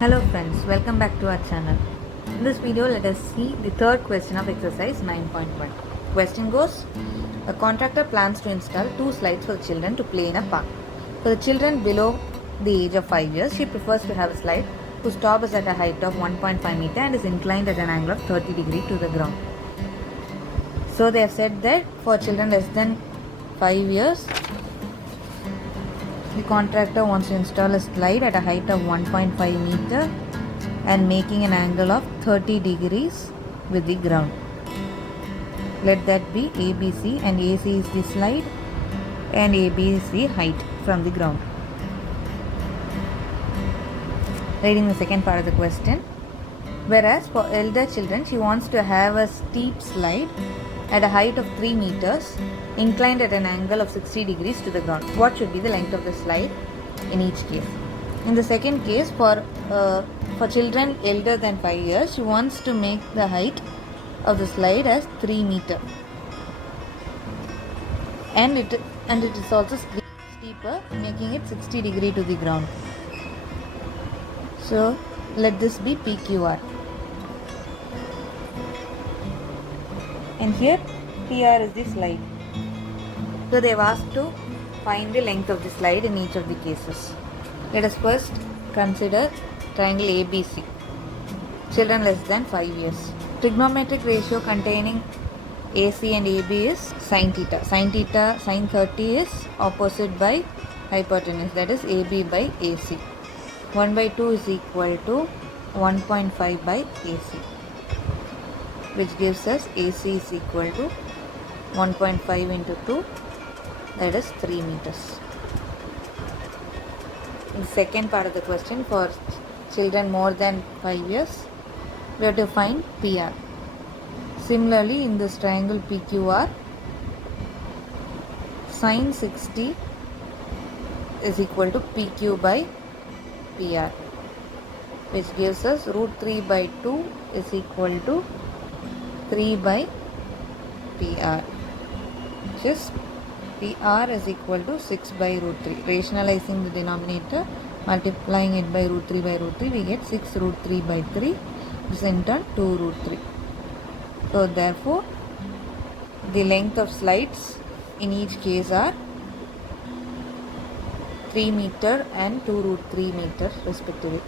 Hello friends, welcome back to our channel. In this video, let us see the third question of exercise 9.1. Question goes, a contractor plans to install 2 slides for the children to play in a park. For the children below the age of 5 years, she prefers to have a slide whose top is at a height of 1.5 meter and is inclined at an angle of 30 degree to the ground. So they have said that for children less than 5 years, the contractor wants to install a slide at a height of 1.5 meter and making an angle of 30 degrees with the ground. Let that be ABC, and AC is the slide and AB is the height from the ground. Reading the second part of the question. Whereas for elder children, she wants to have a steep slide at a height of 3 meters inclined at an angle of 60 degrees to the ground. What should be the length of the slide in each case? In the second case, for children elder than 5 years, she wants to make the height of the slide as 3 meter, and it is also steeper, making it 60 degree to the ground. So let this be PQR, and here PR is the slide. So they have asked to find the length of the slide in each of the cases. Let us first consider triangle ABC. Children less than 5 years. Trigonometric ratio containing AC and AB is sin theta. Sin 30 is opposite by hypotenuse, that is AB by AC. 1 by 2 is equal to 1.5 by AC, which gives us AC is equal to 1.5 into 2, that is 3 meters. In the second part of the question, for children more than 5 years, we have to find PR. Similarly, in this triangle PQR, sin 60 is equal to PQ by PR, which gives us root 3 by 2 is equal to 3 by PR, which is PR is equal to 6 by root 3. Rationalizing the denominator, multiplying it by root 3 by root 3, we get 6 root 3 by 3, which is in turn 2 root 3. So therefore, the length of slides in each case are 3 meter and 2 root 3 meter respectively.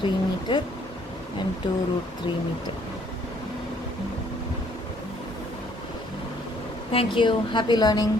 Three meter and 2 root 3 meter. Thank you. Happy learning.